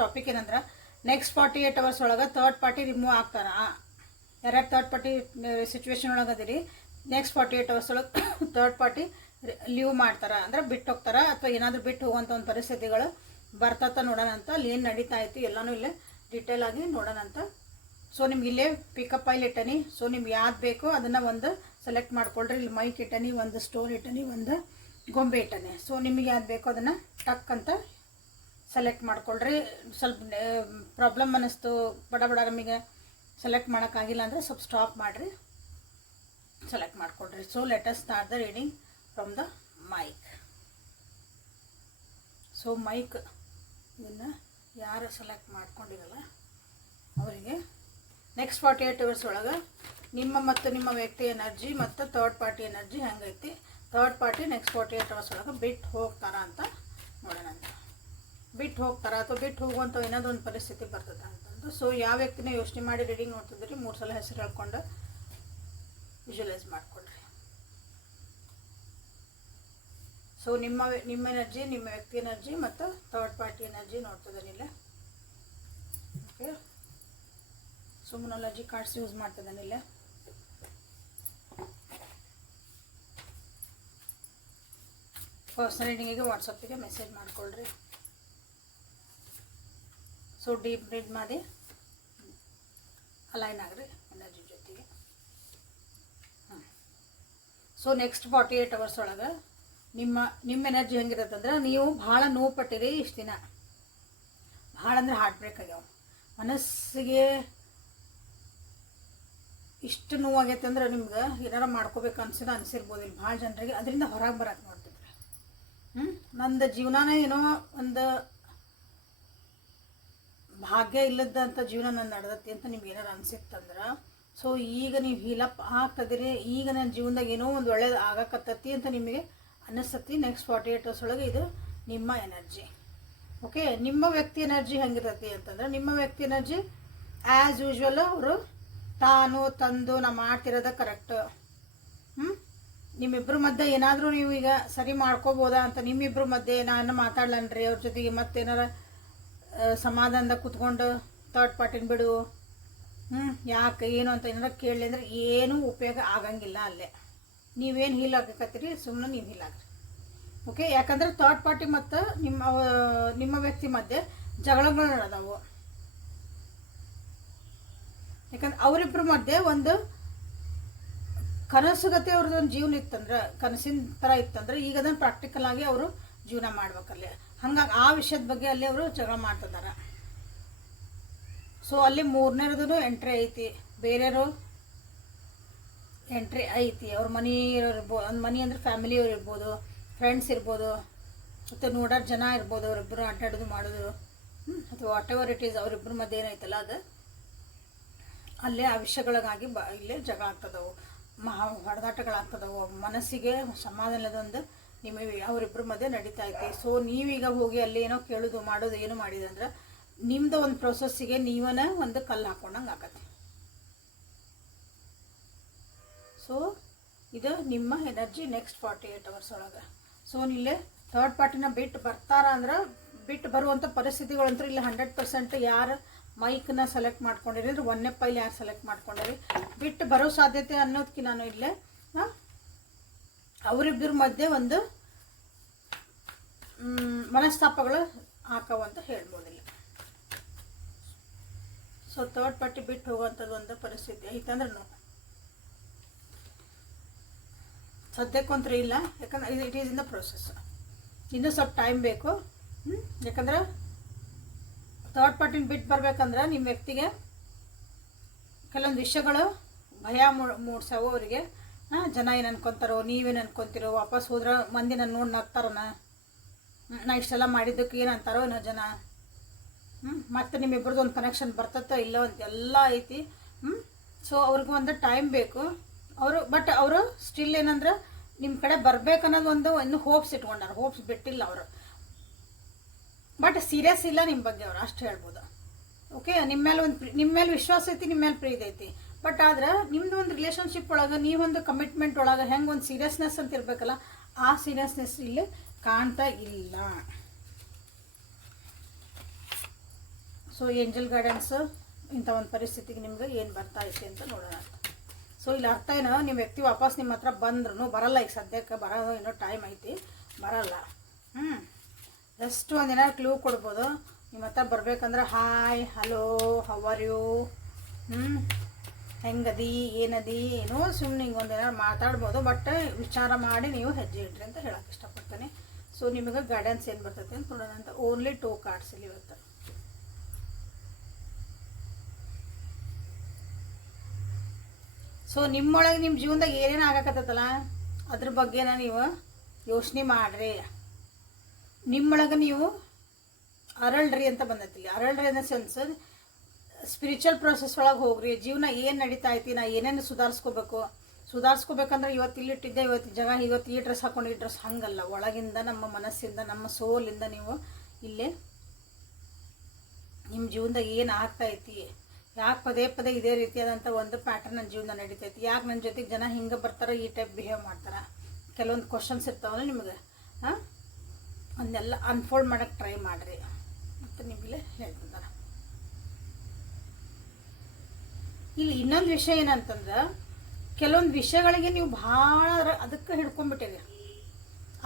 Topic ಏನಂದ್ರೆ next 48 hours ಒಳಗೆ third party remove ಆಗ್ತಾರ. ಯಾರ್ಯಾರು ಥರ್ಡ್ ಪಾರ್ಟಿ ಸಿಚುವೇಶನ್ ಒಳಗೆ ಅದಿರಿ ನೆಕ್ಸ್ಟ್ 48 ಅವರ್ಸ್ ಒಳಗೆ ಥರ್ಡ್ ಪಾರ್ಟಿ ಲೀವ್ ಮಾಡ್ತಾರ ಅಂದ್ರೆ ಬಿಟ್ಟು ಹೋಗ್ತಾರ ಅಥವಾ ಏನಾದರೂ ಬಿಟ್ಟು ಹೋಗುವಂಥ ಒಂದು ಪರಿಸ್ಥಿತಿಗಳು ಬರ್ತತ್ತ ನೋಡೋಣ ಅಂತ. ಅಲ್ಲಿ ಏನು ನಡೀತಾ ಇತ್ತು ಎಲ್ಲನೂ ಇಲ್ಲೇ ಡೀಟೇಲ್ ಆಗಿ ನೋಡೋಣ ಅಂತ. ಸೊ ನಿಮ್ಗೆ ಇಲ್ಲೇ ಪಿಕಪ್ ಫೈಲ್ ಇಟ್ಟನಿ. ಸೊ ನಿಮ್ಗೆ ಯಾವ್ದು ಬೇಕೋ ಅದನ್ನು ಒಂದು ಸೆಲೆಕ್ಟ್ ಮಾಡ್ಕೊಳ್ರಿ. ಇಲ್ಲಿ ಮೈಕ್ ಇಟ್ಟನಿ, ಒಂದು ಸ್ಟೋರ್ ಇಟ್ಟನಿ, ಒಂದು ಗೊಂಬೆ ಇಟ್ಟನೆ. ಸೊ ನಿಮಗೆ ಯಾವ್ದು ಬೇಕೋ ಅದನ್ನು ಟಕ್ ಅಂತ ಸೆಲೆಕ್ಟ್ ಮಾಡ್ಕೊಳ್ರಿ. ಸ್ವಲ್ಪ ಪ್ರಾಬ್ಲಮ್ ಅನ್ನಿಸ್ತು ಬಡ ನಮಗೆ ಸೆಲೆಕ್ಟ್ ಮಾಡೋಕ್ಕಾಗಿಲ್ಲ ಅಂದರೆ ಸ್ವಲ್ಪ ಸ್ಟಾಪ್ ಮಾಡಿರಿ, ಸೆಲೆಕ್ಟ್ ಮಾಡ್ಕೊಳ್ರಿ. So let us start the reading from the mike. So mike ಇದನ್ನು ಯಾರು ಸೆಲೆಕ್ಟ್ ಮಾಡ್ಕೊಂಡಿರಲ್ಲ ಅವರಿಗೆ ನೆಕ್ಸ್ಟ್ 48 ಅವರ್ಸ್ ಒಳಗೆ ನಿಮ್ಮ ಮತ್ತು ನಿಮ್ಮ ವ್ಯಕ್ತಿ ಎನರ್ಜಿ ಮತ್ತು ಥರ್ಡ್ ಪಾರ್ಟಿ ಎನರ್ಜಿ ಹೆಂಗೈತಿ, ಥರ್ಡ್ ಪಾರ್ಟಿ ನೆಕ್ಸ್ಟ್ 48 ಅವರ್ಸ್ ಒಳಗೆ ಬಿಟ್ಟು ಹೋಗ್ತಾರ ಅಂತ ನೋಡೋಣ ಅಂತ. ಬಿಟ್ಟು ಹೋಗ್ತಾರ ಅಥವಾ ಬಿಟ್ಟು ಹೋಗುವಂಥ ಏನಾದರೂ ಒಂದು ಪರಿಸ್ಥಿತಿ ಬರ್ತದೆ ಅಂತಂದು. ಸೊ ಯಾವ ವ್ಯಕ್ತಿನ ಯೋಚನೆ ಮಾಡಿ ರೀಡಿಂಗ್ ನೋಡ್ತಿದ್ರಿ 3 ಸಲ ಹೆಸರು ಹೇಳ್ಕೊಂಡು ವಿಜುವಲೈಸ್ ಮಾಡಿಕೊಡ್ರಿ. ಸೊ ನಿಮ್ಮ ಎನರ್ಜಿ, ನಿಮ್ಮ ವ್ಯಕ್ತಿ ಎನರ್ಜಿ ಮತ್ತು ಥರ್ಡ್ ಪಾರ್ಟಿ ಎನರ್ಜಿ ನೋಡ್ತಿದ್ದಾನಿಲ್ಲ. ಓಕೆ, ಸುಮನಾಲಜಿ ಕಾರ್ಡ್ಸ್ ಯೂಸ್ ಮಾಡ್ತಿದ್ದಾನಿಲ್ಲ. ಪರ್ಸನಲ್ ರೀಡಿಂಗಿಗೆ ವಾಟ್ಸಪ್ಪಿಗೆ ಮೆಸೇಜ್ ಮಾಡಿಕೊಳ್ರಿ. ಸೊ ಡೀಪ್ ಬ್ರೀತ್ ಮಾಡಿ ಅಲೈನ್ ಆಗ್ರಿ ಎನರ್ಜಿ ಜೊತೆಗೆ. ಸೊ ನೆಕ್ಸ್ಟ್ 48 ಅವರ್ಸ್ ಒಳಗೆ ನಿಮ್ಮ ಎನರ್ಜಿ ಹೆಂಗಿರತ್ತಂದ್ರೆ, ನೀವು ಭಾಳ ನೋವು ಪಟ್ಟಿರಿ ಇಷ್ಟು ದಿನ. ಭಾಳ ಅಂದ್ರೆ ಹಾರ್ಟ್ ಬ್ರೇಕ್ ಆಗ್ಯಾವ, ಮನಸ್ಸಿಗೆ ಇಷ್ಟು ನೋವಾಗೈತೆ ಅಂದ್ರೆ ನಿಮ್ಗೆ ಏನಾರ ಮಾಡ್ಕೋಬೇಕು ಅನಿಸಿರ್ಬೋದು ಇಲ್ಲಿ ಭಾಳ ಜನರಿಗೆ. ಅದರಿಂದ ಹೊರಗೆ ಬರಕ್ಕೆ ನೋಡ್ತಿದ್ರಿ. ನಂದು ಜೀವನನೇ ಏನೋ ಒಂದು ಭಾಗ್ಯ ಇಲ್ಲದಂಥ ಜೀವನ ನಾನು ನಡೆದತ್ತಿ ಅಂತ ನಿಮ್ಗೆ ಏನಾರು ಅನಿಸಿತ್ತಂದ್ರೆ, ಸೊ ಈಗ ನೀವು ಹೀಲಪ್ ಆಗ್ತದಿರಿ. ಈಗ ನನ್ನ ಜೀವನದಾಗ ಏನೋ ಒಂದು ಒಳ್ಳೇದು ಆಗಕತ್ತತಿ ಅಂತ ನಿಮಗೆ ಅನ್ನಿಸ್ತತಿ. ನೆಕ್ಸ್ಟ್ 48 ಅವರ್ಸ್ ಒಳಗೆ ಇದು ನಿಮ್ಮ ಎನರ್ಜಿ. ಓಕೆ, ನಿಮ್ಮ ವ್ಯಕ್ತಿ ಎನರ್ಜಿ ಹೆಂಗಿರತ್ತೆ ಅಂತಂದ್ರೆ, ನಿಮ್ಮ ವ್ಯಕ್ತಿ ಎನರ್ಜಿ ಆ್ಯಸ್ ಯೂಶ್ವಲ್ ಅವರು ತಾನು ತಂದು ನಾ ಮಾಡ್ತಿರೋದ ಕರೆಕ್ಟ್. ನಿಮ್ಮಿಬ್ಬರ ಮಧ್ಯೆ ಏನಾದರೂ ನೀವು ಈಗ ಸರಿ ಮಾಡ್ಕೋಬೋದಾ ಅಂತ, ನಿಮ್ಮಿಬ್ಬರ ಮಧ್ಯೆ ನಾನು ಮಾತಾಡ್ಲನ್ರಿ ಅವ್ರ ಜೊತೆಗೆ ಮತ್ತೇನಾರ ಸಮಾಧಾನದಾಗ ಕೂತ್ಕೊಂಡು ಥರ್ಡ್ ಪಾರ್ಟಿನ ಬಿಡು ಯಾಕೆ ಏನು ಅಂತ ಏನಾರ ಕೇಳಲಿ ಅಂದರೆ ಏನೂ ಉಪಯೋಗ ಆಗಂಗಿಲ್ಲ. ಅಲ್ಲೇ ನೀವೇನು ಹೀಲ್ ಆಗಕತ್ತೀರಿ, ಸುಮ್ಮನೆ ನೀವು ಹೀಲ್ ಆಗ್ರಿ. ಓಕೆ, ಯಾಕಂದ್ರೆ ಥರ್ಡ್ ಪಾರ್ಟಿ ಮತ್ತು ನಿಮ್ಮ ವ್ಯಕ್ತಿ ಮಧ್ಯೆ ಜಗಳಗಳು ನಡೆದವು. ಯಾಕಂದ್ರೆ ಅವರಿಬ್ಬರ ಮಧ್ಯೆ ಒಂದು ಕನಸುಗತೆ ಅವ್ರದ್ದು ಒಂದು ಜೀವನ ಇತ್ತಂದ್ರೆ, ಕನಸಿನ ಥರ ಇತ್ತಂದ್ರೆ ಈಗ ಅದನ್ನು ಪ್ರಾಕ್ಟಿಕಲ್ ಆಗಿ ಅವರು ಜೀವನ ಮಾಡ್ಬೇಕಲ್ಲಿ. ಹಂಗಾಗಿ ಆ ವಿಷಯದ ಬಗ್ಗೆ ಅಲ್ಲಿ ಅವರು ಜಗಳ ಮಾಡ್ತಿದ್ದಾರೆ. ಸೊ ಅಲ್ಲಿ ಮೂರನೇರದು ಎಂಟ್ರಿ ಐತಿ, ಬೇರೆಯವರು ಎಂಟ್ರಿ ಐತಿ. ಅವ್ರ ಮನೆಯವ್ರು ಇರ್ಬೋದು, ಒಂದು ಮನೆ ಅಂದ್ರೆ ಫ್ಯಾಮಿಲಿಯವ್ರು ಇರ್ಬೋದು, ಫ್ರೆಂಡ್ಸ್ ಇರ್ಬೋದು, ಮತ್ತು ನೋಡೋರು ಜನ ಇರ್ಬೋದು, ಅವರಿಬ್ಬರು ಅಡ್ಡಾಡೋದು ಮಾಡೋದು ಅಥವಾ ವಾಟ್ ಎವರ್ ಇಟ್ ಈಸ್ ಅವರಿಬ್ಬರ ಮಧ್ಯೆ ಏನೈತಲ್ಲ ಅದು ಅಲ್ಲೇ ಆ ವಿಷಯಗಳಿಗಾಗಿ ಇಲ್ಲೇ ಜಗಳ ಆಗ್ತದವು, ಹೊಡೆದಾಟಗಳಾಗ್ತದವು. ಮನಸ್ಸಿಗೆ ಸಮಾಧಾನದೊಂದು ಅವರಿಬ್ಬರ ಮಧ್ಯೆ ನಡೀತಾ ಐತಿ. ಸೊ ನೀವೀಗ ಹೋಗಿ ಅಲ್ಲಿ ಏನೋ ಕೇಳೋದು ಮಾಡೋದು ಏನು ಮಾಡಿದೆ ಅಂದ್ರೆ ನಿಮ್ಮದು ಒಂದು ಪ್ರೊಸೆಸ್ಸಿಗೆ ನೀವೇ ಒಂದು ಕಲ್ಲು ಹಾಕೊಂಡಂಗೆ ಆಗತ್ತೆ. ಸೊ ಇದು ನಿಮ್ಮ ಎನರ್ಜಿ ನೆಕ್ಸ್ಟ್ 48 ಅವರ್ಸ್ ಒಳಗೆ. ಸೊ ಇಲ್ಲೇ ಥರ್ಡ್ ಪಾರ್ಟಿನ ಬಿಟ್ಟು ಬರ್ತಾರ ಅಂದ್ರೆ ಬಿಟ್ಟು ಬರುವಂಥ ಪರಿಸ್ಥಿತಿಗಳಂತೂ ಇಲ್ಲಿ 100% ಯಾರು ಮೈಕ್ನ ಸೆಲೆಕ್ಟ್ ಮಾಡ್ಕೊಂಡಿರಿ ಅಂದ್ರೆ 1ನೇ ಪೈಲ್ ಯಾರು ಸೆಲೆಕ್ಟ್ ಮಾಡ್ಕೊಂಡಿರಿ ಬಿಟ್ಟು ಬರೋ ಸಾಧ್ಯತೆ ಅನ್ನೋದಕ್ಕೆ ನಾನು ಇಲ್ಲೇ ಅವರಿಬ್ಬರ ಮಧ್ಯೆ ಒಂದು ಮನಸ್ತಾಪಗಳು ಹಾಕವಂತ ಹೇಳ್ಬೋದಿಲ್ಲ. ಸೊ ಥರ್ಡ್ ಪಾರ್ಟಿ ಬಿಟ್ಟು ಹೋಗುವಂಥದ್ದು ಒಂದು ಪರಿಸ್ಥಿತಿ ಐತಂದ್ರೆ ಸದ್ಯಕ್ಕಂತೂ ಇಲ್ಲ. ಯಾಕಂದ್ರೆ it is in the process, ಇನ್ನೂ ಸ್ವಲ್ಪ ಟೈಮ್ ಬೇಕು. ಯಾಕಂದ್ರೆ ಥರ್ಡ್ ಪಾರ್ಟಿನ ಬಿಟ್ಟು ಬರ್ಬೇಕಂದ್ರೆ ನಿಮ್ಮ ವ್ಯಕ್ತಿಗೆ ಕೆಲವೊಂದು ವಿಷಯಗಳು ಭಯ ಮೂಡ್ಸವು. ಅವರಿಗೆ ಜನ ಏನು ಅನ್ಕೊತಾರೋ, ನೀವೇನು ಅನ್ಕೊತಿರೋ, ವಾಪಸ್ ಹೋದ್ರೆ ಮಂದಿ ನಾನು ನೋಡಿ ನಗ್ತಾರನ, ನಾ ಇಷ್ಟೆಲ್ಲ ಮಾಡಿದ್ದಕ್ಕೆ ಏನು ಅಂತಾರೋ ಏನೋ ಜನ. ಮತ್ತು ನಿಮ್ಮಿಬ್ಬರದ್ದು ಒಂದು ಕನೆಕ್ಷನ್ ಬರ್ತತ್ತೋ ಇಲ್ಲೋ ಅಂತ ಎಲ್ಲ ಐತಿ. ಸೊ ಅವ್ರಿಗೂ ಒಂದು ಟೈಮ್ ಬೇಕು. ಬಟ್ ಅವರು ಸ್ಟಿಲ್ ಏನಂದ್ರೆ ನಿಮ್ಮ ಕಡೆ ಬರ್ಬೇಕನ್ನೋದು ಒಂದು ಹೋಪ್ಸ್ ಇಟ್ಕೊಂಡಾರ, ಹೋಪ್ಸ್ ಬಿಟ್ಟಿಲ್ಲ ಅವರು. ಬಟ್ ಸೀರಿಯಸ್ ಇಲ್ಲ ನಿಮ್ಮ ಬಗ್ಗೆ ಅವರು, ಅಷ್ಟು ಹೇಳ್ಬೋದು. ಓಕೆ, ನಿಮ್ಮ ಮೇಲೆ ವಿಶ್ವಾಸ ಐತಿ, ನಿಮ್ಮ ಮೇಲೆ ಪ್ರೀತಿ ಐತಿ. ಬಟ್ ಆದ್ರೆ ನಿಮ್ದು ಒಂದು ರಿಲೇಷನ್ಶಿಪ್ ಒಳಗೆ ನೀವೊಂದು ಕಮಿಟ್ಮೆಂಟ್ ಒಳಗೆ ಹೆಂಗೆ ಒಂದು ಸೀರಿಯಸ್ನೆಸ್ ಅಂತ ಇರಬೇಕಲ್ಲ, ಆ ಸೀರಿಯಸ್ನೆಸ್ ಇಲ್ಲಿ ಕಾಣ್ತಾ ಇಲ್ಲ. ಸೊ ಏಂಜಲ್ ಗೈಡೆನ್ಸ್ ಇಂಥ ಒಂದು ಪರಿಸ್ಥಿತಿಗೆ ನಿಮ್ಗೆ ಏನು ಬರ್ತಾ ಐತೆ ಅಂತ ನೋಡೋಣ. ಸೊ ಇಲ್ಲಿ ಅರ್ಥ ಏನೋ, ನಿಮ್ಮ ವ್ಯಕ್ತಿ ವಾಪಸ್ ನಿಮ್ಮ ಹತ್ರ ಬಂದ್ರೂ ಬರಲ್ಲ, ಈಗ ಸದ್ಯಕ್ಕೆ ಬರೋದು ಇನ್ನೂ ಟೈಮ್ ಐತಿ, ಬರಲ್ಲ. ಜಸ್ಟ್ ಒಂದಿನ ಕ್ಲೂ ಕೊಡ್ಬೋದು. ನಿಮ್ಮ ಹತ್ರ ಬರಬೇಕಂದ್ರೆ hi, hello, how are you, ಹೆಂಗದಿ, ಏನದಿ, ಏನೋ ಸುಮ್ಮನೆ ಹಿಂಗೆ ಒಂದಿನ ಮಾತಾಡ್ಬೋದು. ಬಟ್ ವಿಚಾರ ಮಾಡಿ ನೀವು ಹೆಜ್ಜೆ ಇಡ್ರಿ ಅಂತ ಹೇಳಕ್ಕೆ ಇಷ್ಟಪಡ್ತೇನೆ. ಸೊ ನಿಮಗೆ ಗೈಡೆನ್ಸ್ ಏನು ಬರ್ತೈತೆ ಅಂತ ನೋಡೋಣ ಅಂತ. ಓನ್ಲಿ 2 ಕಾರ್ಡ್ಸ್ ಇಲ್ಲಿ ಇವತ್ತು. ಸೊ ನಿಮ್ಮೊಳಗೆ ನಿಮ್ಮ ಜೀವನದಾಗ ಏನೇನು ಆಗಕತ್ತಲ್ಲ ಅದ್ರ ಬಗ್ಗೆನ ನೀವು ಯೋಚನೆ ಮಾಡ್ರಿ. ನಿಮ್ಮೊಳಗೆ ನೀವು ಅರಳ್ರಿ ಅಂತ ಬಂದೈತಿ. ಅರಳ್ರಿ ಅನ್ನೋ ಸೆನ್ಸ್ ಸ್ಪಿರಿಚುವಲ್ ಪ್ರೊಸೆಸ್ ಒಳಗೆ ಹೋಗ್ರಿ. ಜೀವನ ಏನು ನಡೀತಾ ಐತಿ, ನಾ ಏನೇನು ಸುಧಾರಿಸ್ಕೋಬೇಕಂದ್ರೆ ಇವತ್ತು ಇಲ್ಲಿಟ್ಟಿದ್ದೆ, ಇವತ್ತು ಜಾಗ, ಇವತ್ತು ಈ ಡ್ರೆಸ್ ಹಾಕೊಂಡು ಈ ಡ್ರೆಸ್, ಹಂಗಲ್ಲ. ಒಳಗಿಂದ ನಮ್ಮ ಮನಸ್ಸಿಂದ, ನಮ್ಮ ಸೋಲಿಂದ ನೀವು ಇಲ್ಲೇ ನಿಮ್ಮ ಜೀವನದಾಗ ಏನು ಆಗ್ತಾ ಐತಿ, ಯಾಕೆ ಪದೇ ಪದೇ ಇದೇ ರೀತಿಯಾದಂಥ ಒಂದು ಪ್ಯಾಟರ್ನ್ ನನ್ನ ಜೀವನ ನಡೀತೈತಿ, ಯಾಕೆ ನನ್ನ ಜೊತೆಗೆ ಜನ ಹಿಂಗೆ ಬರ್ತಾರೆ, ಈ ಟೈಪ್ ಬಿಹೇವ್ ಮಾಡ್ತಾರೆ, ಕೆಲವೊಂದು ಕ್ವಶನ್ಸ್ ಇರ್ತಾವಲ್ಲ ನಿಮಗೆ, ಅದನ್ನೆಲ್ಲ ಅನ್ಫೋಲ್ಡ್ ಮಾಡೋಕ್ಕೆ ಟ್ರೈ ಮಾಡಿರಿ ಅಂತ ನಿಮಗೆ ಹೇಳ್ತಿದ್ದಾರೆ. ಇಲ್ಲಿ ಇನ್ನೊಂದು ವಿಷಯ ಏನಂತಂದ್ರೆ, ಕೆಲವೊಂದು ವಿಷಯಗಳಿಗೆ ನೀವು ಭಾಳ ಅದಕ್ಕೆ ಹಿಡ್ಕೊಂಡ್ಬಿಟ್ಟಿರಿ.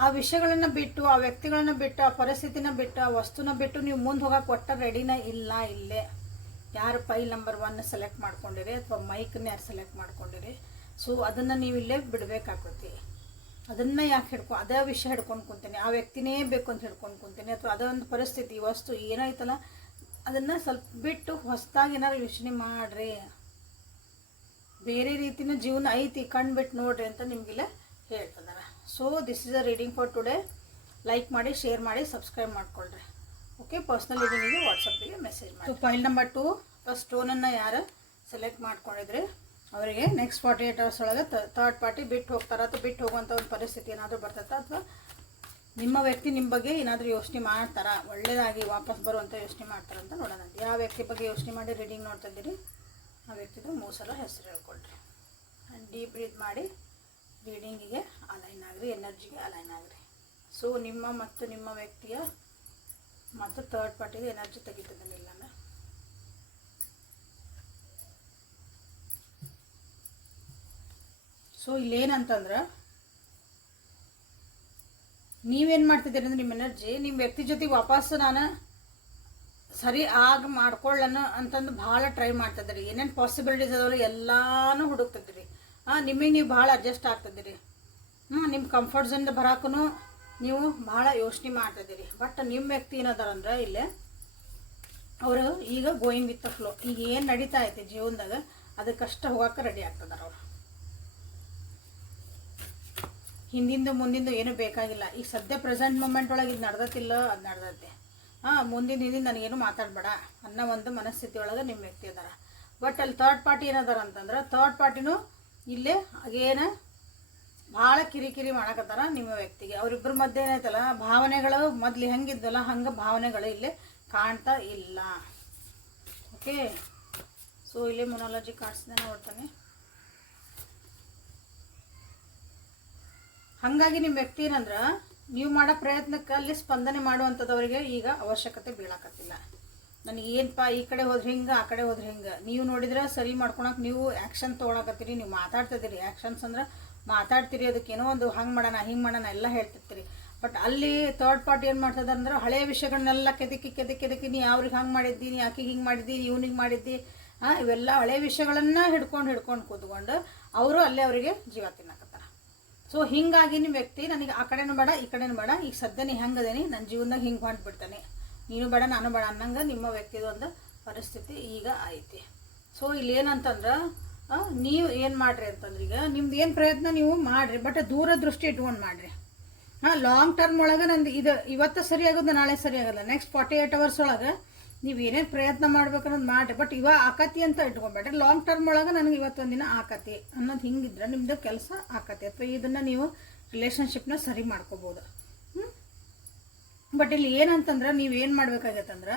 ಆ ವಿಷಯಗಳನ್ನು ಬಿಟ್ಟು, ಆ ವ್ಯಕ್ತಿಗಳನ್ನ ಬಿಟ್ಟು, ಆ ಪರಿಸ್ಥಿತಿನ ಬಿಟ್ಟು, ಆ ವಸ್ತುನ ಬಿಟ್ಟು ನೀವು ಮುಂದೆ ಹೋಗಕ್ಕೆ ಒಟ್ಟ ರೆಡಿನ ಇಲ್ಲ. ಇಲ್ಲೇ ಯಾರು ಫೈಲ್ ನಂಬರ್ 1 ಸೆಲೆಕ್ಟ್ ಮಾಡ್ಕೊಂಡಿರಿ ಅಥವಾ ಮೈಕನ್ನ ಯಾರು ಸೆಲೆಕ್ಟ್ ಮಾಡ್ಕೊಂಡಿರಿ, ಸೊ ಅದನ್ನು ನೀವು ಇಲ್ಲೇ ಬಿಡಬೇಕಾಗ್ತೈತಿ. ಅದನ್ನು ಯಾಕೆ ಅದೇ ವಿಷಯ ಹಿಡ್ಕೊಂಡು ಕುಂತೀನಿ, ಆ ವ್ಯಕ್ತಿನೇ ಬೇಕು ಅಂತ ಹಿಡ್ಕೊಂಡು ಕುಂತೀನಿ, ಅಥವಾ ಅದೊಂದು ಪರಿಸ್ಥಿತಿ, ವಸ್ತು ಏನಾಯ್ತಲ್ಲ ಅದನ್ನು ಸ್ವಲ್ಪ ಬಿಟ್ಟು ಹೊಸದಾಗಿ ಏನಾದ್ರು ಯೋಚನೆ ಮಾಡಿರಿ. ಬೇರೆ ರೀತಿನ ಜೀವನ ಐತಿ, ಕಣ್ಬಿಟ್ಟು ನೋಡ್ರಿ ಅಂತ ನಿಮಗಿಲ್ಲ ಹೇಳ್ತಿದ್ದಾರೆ. So this is a reading for today. Like ಮಾಡಿ, ಶೇರ್ ಮಾಡಿ, ಸಬ್ಸ್ಕ್ರೈಬ್ ಮಾಡ್ಕೊಳ್ರಿ. ಓಕೆ, ಪರ್ಸ್ನಲ್ ರೀಡಿಂಗಿಗೆ ವಾಟ್ಸಪ್ಪಿಗೆ ಮೆಸೇಜ್ ಮಾಡಿ. ಫೈಲ್ ನಂಬರ್ 2 ಸ್ಟೋನನ್ನು ಯಾರು ಸೆಲೆಕ್ಟ್ ಮಾಡ್ಕೊಂಡಿದ್ರೆ ಅವರಿಗೆ ನೆಕ್ಸ್ಟ್ 48 hours ಒಳಗೆ ಥರ್ಡ್ ಪಾರ್ಟಿ ಬಿಟ್ಟು ಹೋಗ್ತಾರೆ, ಅಥವಾ ಬಿಟ್ಟು ಹೋಗುವಂಥ ಒಂದು ಪರಿಸ್ಥಿತಿ ಏನಾದರೂ ಬರ್ತೈತೆ, ಅಥವಾ ನಿಮ್ಮ ವ್ಯಕ್ತಿ ನಿಮ್ಮ ಬಗ್ಗೆ ಏನಾದರೂ ಯೋಚನೆ ಮಾಡ್ತಾರಾ, ಒಳ್ಳೆಯದಾಗಿ ವಾಪಸ್ ಬರುವಂಥ ಯೋಚನೆ ಮಾಡ್ತಾರೆ ಅಂತ ನೋಡೋಣ. ಯಾವ ವ್ಯಕ್ತಿ ಬಗ್ಗೆ ಯೋಚನೆ ಮಾಡಿ ರೀಡಿಂಗ್ ನೋಡ್ತಾ ಇದ್ದೀರಿ ಆ ವ್ಯಕ್ತಿದು 3 ಸಲ ಹೆಸರು ಹೇಳ್ಕೊಳ್ರಿ. ಆ್ಯಂಡ್ ಡೀಪ್ ಬ್ರೀತ್ ಮಾಡಿ ರೀಡಿಂಗಿಗೆ ಅಲೈನ್ ಆಗಿರಿ, ಎನರ್ಜಿಗೆ ಅಲೈನ್ ಆಗಿರಿ. ಸೊ ನಿಮ್ಮ ಮತ್ತು ನಿಮ್ಮ ವ್ಯಕ್ತಿಯ ಮತ್ತು ಥರ್ಡ್ ಪಾರ್ಟಿಗೆ ಎನರ್ಜಿ ತೆಗಿತದನಿಲ್ಲ. ಸೊ ಇಲ್ಲೇನಂತಂದ್ರೆ, ನೀವೇನು ಮಾಡ್ತಿದ್ದೀರಿ ಅಂದ್ರೆ, ನಿಮ್ಮ ಎನರ್ಜಿ ನಿಮ್ಮ ವ್ಯಕ್ತಿ ಜೊತೆಗೆ ವಾಪಸ್ಸು ನಾನು ಸರಿ ಮಾಡ್ಕೊಳ್ಳೋಣ ಅಂತಂದು ಭಾಳ ಟ್ರೈ ಮಾಡ್ತಿದ್ದೀರಿ. ಏನೇನು ಪಾಸಿಬಿಲಿಟೀಸ್ ಅದಾವಲ್ಲ ಎಲ್ಲಾನು ಹುಡುಕ್ತಿದ್ದೀರಿ. ನಿಮಗೆ ನೀವು ಭಾಳ ಅಡ್ಜಸ್ಟ್ ಆಗ್ತಿದ್ದೀರಿ. ನಿಮ್ಮ ಕಂಫರ್ಟ್ ಝೋನ್ದ ಬರೋಕ್ಕೂ ನೀವು ಭಾಳ ಯೋಚನೆ ಮಾಡ್ತಿದ್ದೀರಿ. ಬಟ್ ನಿಮ್ಮ ವ್ಯಕ್ತಿ ಏನದಾರಂದ್ರೆ ಇಲ್ಲೇ ಅವರು ಈಗ ಗೋಯಿಂಗ್ ವಿತ್ ದ ಫ್ಲೋ. ಈಗ ಏನು ನಡೀತಾ ಐತೆ ಜೀವನದಾಗ ಅದಕ್ಕಷ್ಟು ಹೋಗೋಕೆ ರೆಡಿ ಆಗ್ತದಾರ. ಅವರು ಹಿಂದಿಂದು ಮುಂದಿಂದು ಏನೂ ಬೇಕಾಗಿಲ್ಲ. ಈಗ ಸದ್ಯ ಪ್ರೆಸೆಂಟ್ ಮೂಮೆಂಟ್ ಒಳಗೆ ಇದು ನಡೆದತ್ತಿಲ್ಲ, ಅದು ನಡೆದತ್ತೆ. ಮುಂದಿನ ನನಗೇನು ಮಾತಾಡಬೇಡ ಅನ್ನೋ ಒಂದು ಮನಸ್ಥಿತಿ ಒಳಗೆ ನಿಮ್ಮ ವ್ಯಕ್ತಿ ಅದಾರ. ಬಟ್ ಅಲ್ಲಿ ಥರ್ಡ್ ಪಾರ್ಟಿ ಏನದಾರ ಅಂತಂದ್ರೆ, ಥರ್ಡ್ ಪಾರ್ಟಿನೂ ಇಲ್ಲೇ ಅಗೇನ ಭಾಳ ಕಿರಿಕಿರಿ ಮಾಡಕತ್ತಾರ ನಿಮ್ಮ ವ್ಯಕ್ತಿಗೆ. ಅವರಿಬ್ಬರ ಮಧ್ಯೆ ಏನಾಯ್ತಲ್ಲ, ಭಾವನೆಗಳು ಮೊದಲು ಹೆಂಗಿದ್ವಲ್ಲ ಹಂಗೆ ಭಾವನೆಗಳು ಇಲ್ಲಿ ಕಾಣ್ತಾ ಇಲ್ಲ. ಓಕೆ, ಸೊ ಇಲ್ಲಿ ಮೊನಾಲಜಿ ಕಾರ್ಡ್ಸ್ನ ನೋಡ್ತಾನೆ. ಹಾಗಾಗಿ ನಿಮ್ಮ ವ್ಯಕ್ತಿ ಏನಂದ್ರೆ, ನೀವು ಮಾಡೋ ಪ್ರಯತ್ನಕ್ಕೆ ಅಲ್ಲಿ ಸ್ಪಂದನೆ ಮಾಡುವಂಥದ್ದವರಿಗೆ ಈಗ ಅವಶ್ಯಕತೆ ಬೀಳಕತ್ತಿಲ್ಲ. ನನಗೆ ಏನಪ್ಪ ಈ ಕಡೆ ಹೋದ್ರೆ ಹಿಂಗೆ, ಆ ಕಡೆ ಹೋದ್ರೆ ಹಿಂಗೆ, ನೀವು ನೋಡಿದ್ರೆ ಸರಿ ಮಾಡ್ಕೊಳಕ್ಕೆ ನೀವು ಆ್ಯಕ್ಷನ್ ತೊಗೊಳಕತ್ತೀರಿ, ನೀವು ಮಾತಾಡ್ತಿದ್ದೀರಿ. ಆ್ಯಕ್ಷನ್ಸ್ ಅಂದ್ರೆ ಮಾತಾಡ್ತೀರಿ, ಅದಕ್ಕೆ ಏನೋ ಒಂದು ಹಂಗೆ ಮಾಡೋಣ ಹಿಂಗೆ ಮಾಡೋಣ ಎಲ್ಲ ಹೇಳ್ತಿರ್ತೀರಿ. ಬಟ್ ಅಲ್ಲಿ ಥರ್ಡ್ ಪಾರ್ಟಿ ಏನು ಮಾಡ್ತದೆ ಅಂದ್ರೆ, ಹಳೆಯ ವಿಷಯಗಳನ್ನೆಲ್ಲ ಕೆದಕಿ ನೀ ಅವ್ರಿಗೆ ಹಂಗೆ ಮಾಡಿದ್ದಿ, ನೀ ಆಕಿಗೆ ಹಿಂಗೆ ಮಾಡಿದ್ದಿ, ಇವ್ನಿಗೆ ಮಾಡಿದ್ದಿ, ಇವೆಲ್ಲ ಹಳೆಯ ವಿಷಯಗಳನ್ನು ಹಿಡ್ಕೊಂಡು ಕೂತ್ಕೊಂಡು ಅವರು ಅಲ್ಲೇ ಅವರಿಗೆ ಜೀವ ತಿನ್ನಕತ್ತಾರ. ಸೊ ಹೀಗಾಗಿ ನಿಮ್ಮ ವ್ಯಕ್ತಿ ನನಗೆ ಆ ಕಡೆನೂ ಬೇಡ ಈ ಕಡೆನೂ ಬೇಡ, ಈಗ ಸದ್ಯ ನೀ ಹೆಂಗದೇನಿ ನನ್ನ ಜೀವನದಾಗ ಹಿಂಗೆ ಹೊಂಟ್ಬಿಡ್ತಾನೆ, ನೀನು ಬೇಡ ನಾನು ಬೇಡ ಅನ್ನಂಗೆ ನಿಮ್ಮ ವ್ಯಕ್ತಿದು ಒಂದು ಪರಿಸ್ಥಿತಿ ಈಗ ಐತಿ. ಸೊ ಇಲ್ಲಿ ಏನಂತಂದ್ರೆ, ನೀವು ಏನು ಮಾಡಿರಿ ಅಂತಂದ್ರೆ, ಈಗ ನಿಮ್ದು ಏನು ಪ್ರಯತ್ನ ನೀವು ಮಾಡಿರಿ, ಬಟ್ ದೂರದೃಷ್ಟಿ ಇಟ್ಕೊಂಡು ಮಾಡಿರಿ. ಲಾಂಗ್ ಟರ್ಮ್ ಒಳಗೆ ನಂದು ಇದು ಇವತ್ತು ಸರಿ ಆಗೋದು ನಾಳೆ ಸರಿ ಆಗೋಲ್ಲ. ನೆಕ್ಸ್ಟ್ 48 hours ಒಳಗೆ ನೀವು ಏನೇನು ಪ್ರಯತ್ನ ಮಾಡ್ಬೇಕನ್ನೋದು ಮಾಡಿರಿ. ಬಟ್ ಆಕತಿ ಅಂತ ಇಟ್ಕೊಬೇಡ್ರಿ. ಲಾಂಗ್ ಟರ್ಮ್ ಒಳಗೆ ನನಗೆ ಇವತ್ತೊಂದಿನ ಆಕತಿ ಅನ್ನೋದು ಹಿಂಗಿದ್ರೆ ನಿಮ್ಮದು ಕೆಲಸ ಆಕತಿ, ಅಥವಾ ಇದನ್ನು ನೀವು ರಿಲೇಷನ್ಶಿಪ್ನ ಸರಿ ಮಾಡ್ಕೋಬೋದು. ಬಟ್ ಇಲ್ಲಿ ಏನಂತಂದ್ರೆ, ನೀವು ಏನು ಮಾಡ್ಬೇಕಾಗತ್ತಂದ್ರೆ,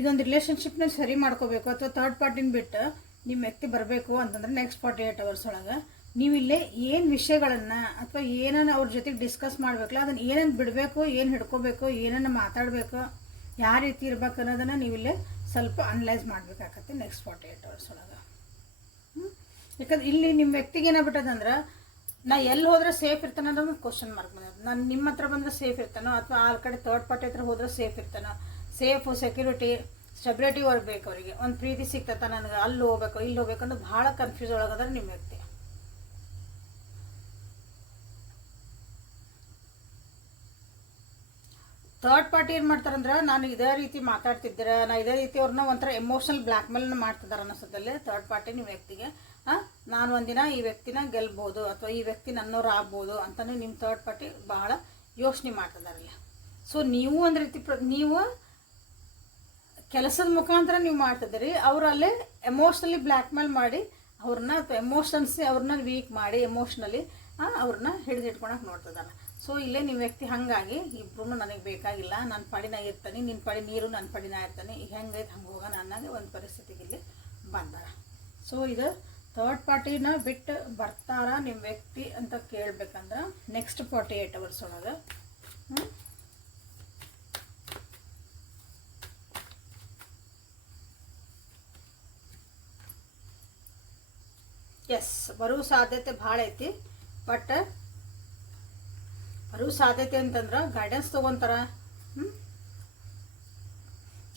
ಇದೊಂದು ರಿಲೇಷನ್ಶಿಪ್ನ ಸರಿ ಮಾಡ್ಕೋಬೇಕು ಅಥವಾ ಥರ್ಡ್ ಪಾರ್ಟಿನ ಬಿಟ್ಟು ನಿಮ್ಮ ವ್ಯಕ್ತಿ ಬರಬೇಕು ಅಂತಂದ್ರೆ ನೆಕ್ಸ್ಟ್ 48 hours ಒಳಗೆ ನೀವು ಇಲ್ಲೇ ಏನು ವಿಷಯಗಳನ್ನು ಅಥವಾ ಏನನ್ನು ಅವ್ರ ಜೊತೆಗೆ ಡಿಸ್ಕಸ್ ಮಾಡಬೇಕಲ್ಲ, ಅದನ್ನು ಏನೇನು ಬಿಡಬೇಕು, ಏನು ಹಿಡ್ಕೋಬೇಕು, ಏನನ್ನು ಮಾತಾಡಬೇಕು, ಯಾವ ರೀತಿ ಇರ್ಬೇಕು ಅನ್ನೋದನ್ನು ನೀವು ಇಲ್ಲೇ ಸ್ವಲ್ಪ ಅನಲೈಸ್ ಮಾಡಬೇಕಾಗತ್ತೆ ನೆಕ್ಸ್ಟ್ 48 hours ಒಳಗೆ. ಯಾಕಂದ್ರೆ ಇಲ್ಲಿ ನಿಮ್ಮ ವ್ಯಕ್ತಿಗೆ ಏನಾಗ್ಬಿಟ್ಟದಂದ್ರೆ, ನಾ ಎಲ್ಲಿ ಹೋದ್ರೆ ಸೇಫ್ ಇರ್ತಾನೆ ಅನ್ನೋದು ಕ್ವಶನ್ ಮಾರ್ಕ್ ಬಂದದ್ದು. ನಾನು ನಿಮ್ಮ ಹತ್ರ ಬಂದರೆ ಸೇಫ್ ಇರ್ತಾನೋ ಅಥವಾ ಆ ಕಡೆ ಥರ್ಡ್ ಪಾರ್ಟಿ ಹತ್ರ ಹೋದ್ರೆ ಸೇಫ್ ಇರ್ತಾನೋ, ಸೇಫು, ಸೆಕ್ಯೂರಿಟಿ, ಸ್ಟೆಬಿಲಿಟಿ ಬೇಕು ಅವರಿಗೆ, ಒಂದು ಪ್ರೀತಿ ಸಿಗ್ತತ್ತ ನನಗೆ, ಅಲ್ಲಿ ಹೋಗ್ಬೇಕು ಇಲ್ಲಿ ಹೋಗ್ಬೇಕು ಅನ್ನೋದು ಭಾಳ ಕನ್ಫ್ಯೂಸ್ ಒಳಗದ್ರೆ ನಿಮ್ಮ ವ್ಯಕ್ತಿ. ಥರ್ಡ್ ಪಾರ್ಟಿ ಏನು ಮಾಡ್ತಾರಂದ್ರೆ, ನಾನು ಇದೇ ರೀತಿ ಮಾತಾಡ್ತಿದ್ದೀರ, ನಾ ಇದೇ ರೀತಿ ಅವ್ರನ್ನ ಒಂಥರ ಎಮೋಷನಲ್ ಬ್ಲ್ಯಾಕ್ ಮೇಲ್ನ ಮಾಡ್ತಿದ್ದಾರೆ ಅನ್ನಿಸುತ್ತಲ್ಲಿ ಥರ್ಡ್ ಪಾರ್ಟಿ ನಿಮ್ಮ ವ್ಯಕ್ತಿಗೆ. ನಾನು ಒಂದಿನ ಈ ವ್ಯಕ್ತಿನ ಗೆಲ್ಬೋದು ಅಥವಾ ಈ ವ್ಯಕ್ತಿ ನನ್ನವ್ರು ಆಗ್ಬೋದು ಅಂತಲೇ ನಿಮ್ಮ ಥರ್ಡ್ ಪಾರ್ಟಿ ಬಹಳ ಯೋಚನೆ ಮಾಡ್ತಿದ್ದಾರಲ್ಲ. ಸೊ ನೀವು ಒಂದು ರೀತಿ ನೀವು ಕೆಲಸದ ಮುಖಾಂತರ ನೀವು ಮಾಡ್ತಿದ್ದೀರಿ, ಅವರು ಅಲ್ಲೇ ಎಮೋಷ್ನಲಿ ಬ್ಲ್ಯಾಕ್ ಮೇಲ್ ಮಾಡಿ ಅವ್ರನ್ನ ಅಥವಾ ಅವ್ರನ್ನ ವೀಕ್ ಮಾಡಿ ಎಮೋಷ್ನಲಿ ಅವ್ರನ್ನ ಹಿಡಿದಿಟ್ಕೊಳಕ್ಕೆ ನೋಡ್ತಿದ್ದಾರೆ. ಸೊ ಇಲ್ಲೇ ನಿಮ್ಮ ವ್ಯಕ್ತಿ ಹಾಗಾಗಿ ಇಬ್ಬರೂ ನನಗೆ ಬೇಕಾಗಿಲ್ಲ, ನನ್ನ ಪಡಿನ ಇರ್ತಾನೆ, ನಿನ್ನ ಪಡಿ ನೀರು ನನ್ನ ಪಡಿನ ಇರ್ತಾನೆ, ಈಗ ಹೆಂಗೈತೆ ಹಂಗೆ ಹೋಗೋಣ ಅನ್ನೋದು ಒಂದು ಪರಿಸ್ಥಿತಿಗೆ ಇಲ್ಲಿ ಬಂದಾರ. ಸೊ ಇದು ಥರ್ಡ್ ಪಾರ್ಟಿನ ಬಿಟ್ಟು ಬರ್ತಾರ ನಿಮ್ಮ ವ್ಯಕ್ತಿ ಅಂತ ಕೇಳಬೇಕಂದ್ರೆ ನೆಕ್ಸ್ಟ್ 48 hours ಒಳಗೆ. ಎಸ್, ಬರೋ ಸಾಧ್ಯತೆ ಭಾಳ ಐತಿ. ಬಟ್ ಬರೋ ಸಾಧ್ಯತೆ ಅಂತಂದ್ರೆ ಗೈಡೆನ್ಸ್ ತೊಗೊತಾರ,